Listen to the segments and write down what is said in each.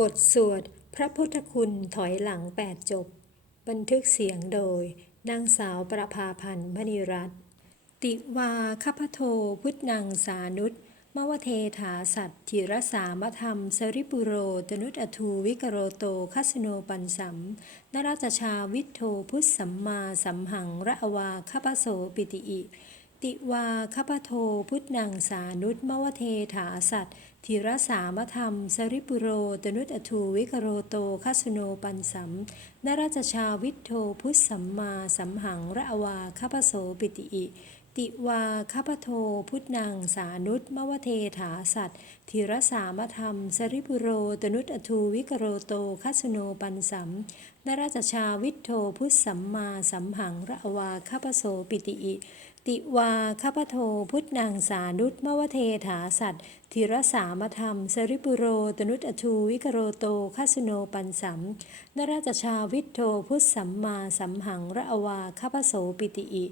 บทสวดพระพุทธคุณถอยหลังแปดจบ บันทึกเสียงโดยนางสาวประภาพันธ์มณีรัตน์ติวาคัพโทพุทธนางสานุษมวเทถาสัตถิรสามธรรม สริปุโรตนุตอทูวิกโรโตคัสโนปันสัมนราชชาวิทโทพุทธสัมมาสัมหังระอวาคปโสปิติอิ ติวาคปโทพุทธนังสานุตมวเทถาสัต ทิรสามธรรม สริปุโร ตนุตอทูวิกโรโตคัสโนปันสัมนราชชาวิทโทพุทธสัมมาสัมหังระอวาคปโสปิติอิ ติวาคปโทพุทธนังสานุตมวเทถาสัตทิรสามธรรม สริปุโร ตนุตอทูวิกโรโตคัสโนปันสัมนราชชาวิทโทพุทธสัมมาสัมหังระอวาคปโสปิติอิติวาคปโทพุทธนางสานุตมวเทถาสัตทิรสามธรรม สริปุโรตนุตอชูวิกโรโตคัสโนปันสัมนราชชาวิทโทพุทธสัมมาสัมหังระอวาคปโสปิติอิ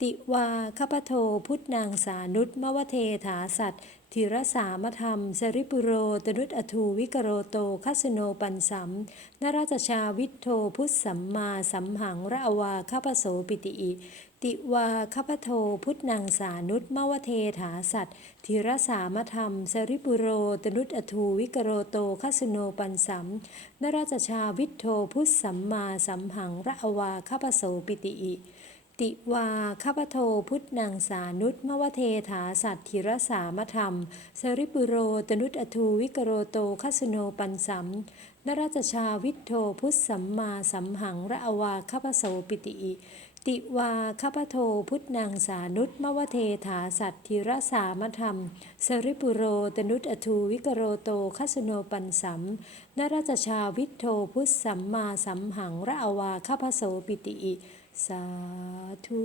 ติวาคปโทพุทธนางสานุตมวเทถาสัต ทิรสามธรรม สริปุโร ตนุตอทูวิกโรโตคัสโนปันสัมนราชชาวิทโทพุทธสัมมาสัมหังระอวาคปโสปิติอิติวาคปโทพุทธนางสานุตมวเทถาสัตทิรสามธรรมสริปุโรตนุตอทูวิกโรโตคัสโนปันสัมนราชชาวิทโทพุทธสัมมาสัมหังระอวาคปโสปิติอิ ติวาคปโทพุทธนางสานุตมวเทถาสัตถิรสามธรรม สริปุโรตนุตอทูวิกโรโตคัสโนปันสัมนราชชาวิทโทพุทธสัมมาสัมหังระอวาคปโสปิติอิติวาคปโทพุทธนางสานุตมวเทถาสัตถิรสามธรรม สริปุโรตนุตอทูวิกโรโตคัสโนปันสัมนราชชาวิทโทพุทธสัมมาสัมหังระอวาคปโสปิติอิ สาธุ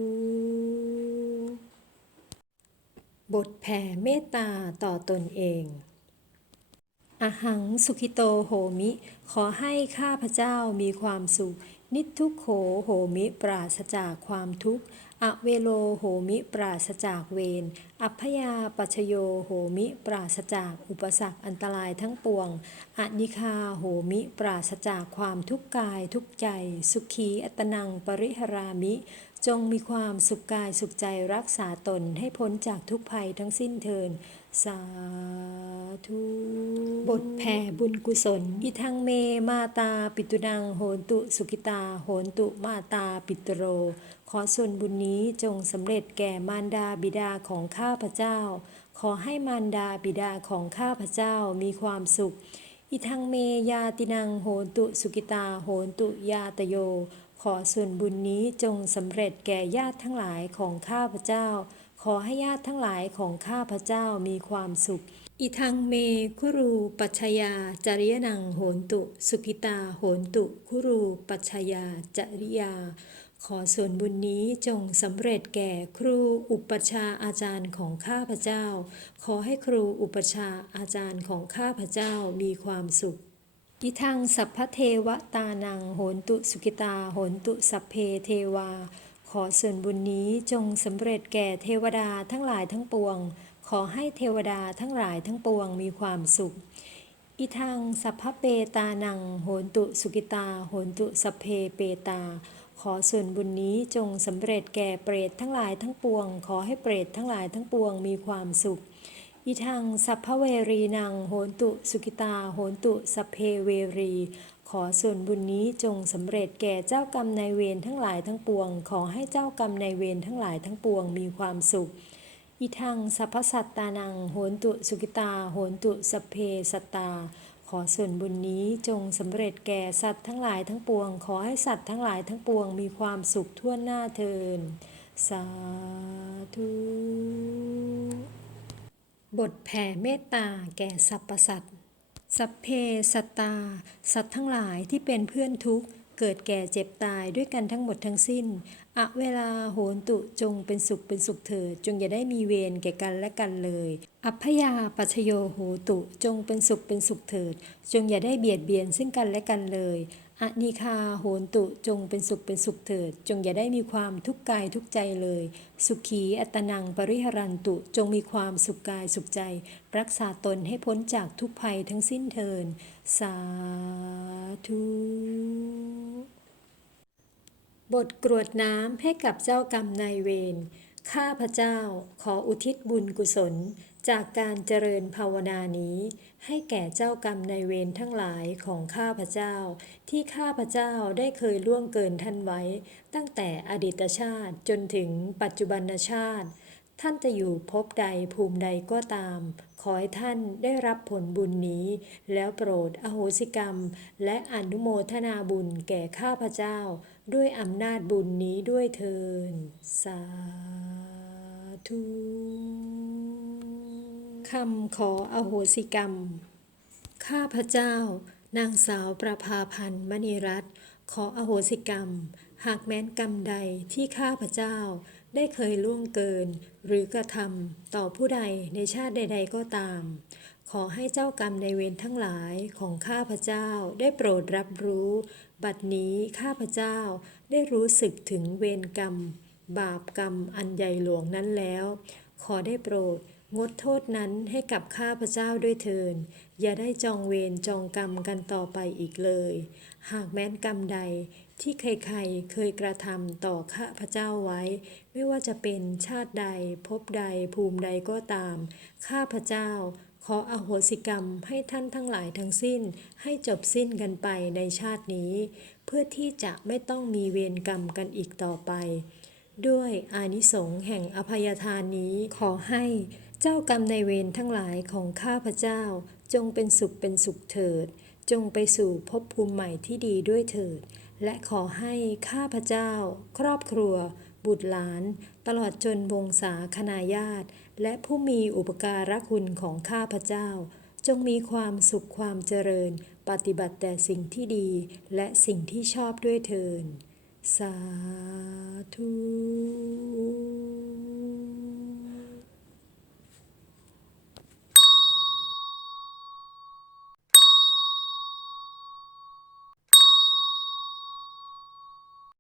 บทแผ่เมตตาต่อตนเองอหังสุขิโตโหมิ ขอให้ข้าพเจ้ามีความสุข นิทุกโขโหมิปราศจากความทุกข์ อเวโลโหมิปราศจากเวร อัพพยาปัชโยโหมิปราศจากอุปสรรคอันตรายทั้งปวง อนิคาโหมิปราศจากความทุกข์กายทุกข์ใจ สุขีอัตนังปริหรามิ จงมีความสุขกายสุขใจรักษาตนให้พ้นจากทุกภัยทั้งสิ้นเทินสาธุบทแผ่บุญกุศลอิทังเมมาตาปิตุนังโหนตุสุกิตาโหนตุมาตาปิตโร ขอส่วนบุญนี้จงสำเร็จแก่มารดาบิดาของข้าพเจ้า ขอให้มารดาบิดาของข้าพเจ้ามีความสุข อิทังเมยาตินังโหนตุสุกิตาโหนตุยาตโย ขอส่วนบุญนี้จงสำเร็จแก่ญาติทั้งหลายของข้าพเจ้า ขอให้ญาติทั้งหลายของข้าพเจ้ามีความสุข อิทังเมคุรูปัชยาจริยนังโหนตุสุขิตาโหนตุคุรูปัชยาจริยา ขอส่วนบุญนี้จงสำเร็จแก่ครูอุปชาอาจารย์ของข้าพเจ้า ขอให้ครูอุปชาอาจารย์ของข้าพเจ้ามีความสุขอิทังสัพพเทวตานังโหนตุสุกิตาโหนตุสัพเพเทวา ขอส่วนบุญนี้จงสำเร็จแก่เทวดาทั้งหลายทั้งปวง ขอให้เทวดาทั้งหลายทั้งปวงมีความสุขอิทังสัพพเปตานังโหนตุสุกิตาโหนตุสัพเพเปตา ขอส่วนบุญนี้จงสำเร็จแก่เปรตทั้งหลายทั้งปวง ขอให้เปรตทั้งหลายทั้งปวงมีความสุข อิทังสัพพเวรีนังโหนตุสุกิตาโหนตุสัพเพเวรี ขอส่วนบุญนี้จงสำเร็จแก่เจ้ากรรมนายเวรทั้งหลายทั้งปวง ขอให้เจ้ากรรมนายเวรทั้งหลายทั้งปวงมีความสุขอิทังสัพพสัตตานังโหนตุสุกิตาโหนตุสัพเพสัตตา ขอส่วนบุญนี้จงสำเร็จแก่สัตว์ทั้งหลายทั้งปวง ขอให้สัตว์ทั้งหลายทั้งปวงมีความสุขทั่วหน้าเทิน สาธุ บทแผ่เมตตาแก่สรรพสัตว์สัพเพสัตตา สัตว์ทั้งหลายที่เป็นเพื่อนทุกข์ เกิดแก่เจ็บตายด้วยกันทั้งหมดทั้งสิ้น อะเวลาโหนตุจงเป็นสุขเป็นสุขเถิดจงอย่าได้มีเวรแก่กันและกันเลย อัพยาปัชโยโหตุจงเป็นสุขเป็นสุขเถิด จงอย่าได้เบียดเบียนซึ่งกันและกันเลยอนิคาโหนตุจงเป็นสุขเป็นสุขเถิด จงอย่าได้มีความทุกข์กายทุกใจเลย สุขีอัตนังปริหรันตุจงมีความสุขกายสุขใจ รักษาตนให้พ้นจากทุกภัยทั้งสิ้นเทิน สาธุ บทกรวดน้ำให้กับเจ้ากรรมนายเวร ข้าพเจ้าขออุทิศบุญกุศล จากการเจริญภาวนานี้ ให้แก่เจ้ากรรมนายเวรทั้งหลายของข้าพเจ้า ที่ข้าพเจ้าได้เคยล่วงเกินท่านไว้ ตั้งแต่อดีตชาติจนถึงปัจจุบันชาติ ท่านจะอยู่ภพใดภูมิใดก็ตาม ขอให้ท่านได้รับผลบุญนี้ แล้วโปรดอโหสิกรรม และอนุโมทนาบุญแก่ข้าพเจ้า ด้วยอำนาจบุญนี้ด้วยเทินสาธุคำขออโหสิกรรม ข้าพเจ้า นางสาวประภาพันธ์มณีรัตน์ขออโหสิกรรม หากแม้นกรรมใดที่ข้าพเจ้าได้เคยล่วงเกิน หรือกระทำต่อผู้ใดในชาติใด ๆ ก็ตาม ขอให้เจ้ากรรมในเวรทั้งหลายของข้าพเจ้าได้โปรดรับรู้ บัดนี้ข้าพเจ้าได้รู้สึกถึงเวรกรรม บาปกรรมอันใหญ่หลวงนั้นแล้ว ขอได้โปรดงดโทษนั้นให้กับข้าพเจ้าด้วยเถิน อย่าได้จองเวรจองกรรมกันต่อไปอีกเลย หากแม้นกรรมใด ที่ใครๆ เคยกระทำต่อข้าพเจ้าไว้ ไม่ว่าจะเป็นชาติใดภพใดภูมิใดก็ตาม ข้าพเจ้า ขออโหสิกรรมให้ท่านทั้งหลายทั้งสิ้น ให้จบสิ้นกันไปในชาตินี้ เพื่อที่จะไม่ต้องมีเวรกรรมกันอีกต่อไป ด้วยอานิสงส์แห่งอภัยทานนี้ขอให้เจ้ากรรมในเวรทั้งหลายของข้าพเจ้า จงเป็นสุขเป็นสุขเถิด จงไปสู่ภพภูมิใหม่ที่ดีด้วยเถิด และขอให้ข้าพเจ้า ครอบครัว บุตรหลาน ตลอดจนวงศาคณาญาติ และผู้มีอุปการะคุณของข้าพเจ้า จงมีความสุขความเจริญ ปฏิบัติแต่สิ่งที่ดี และสิ่งที่ชอบด้วยเถินสาธ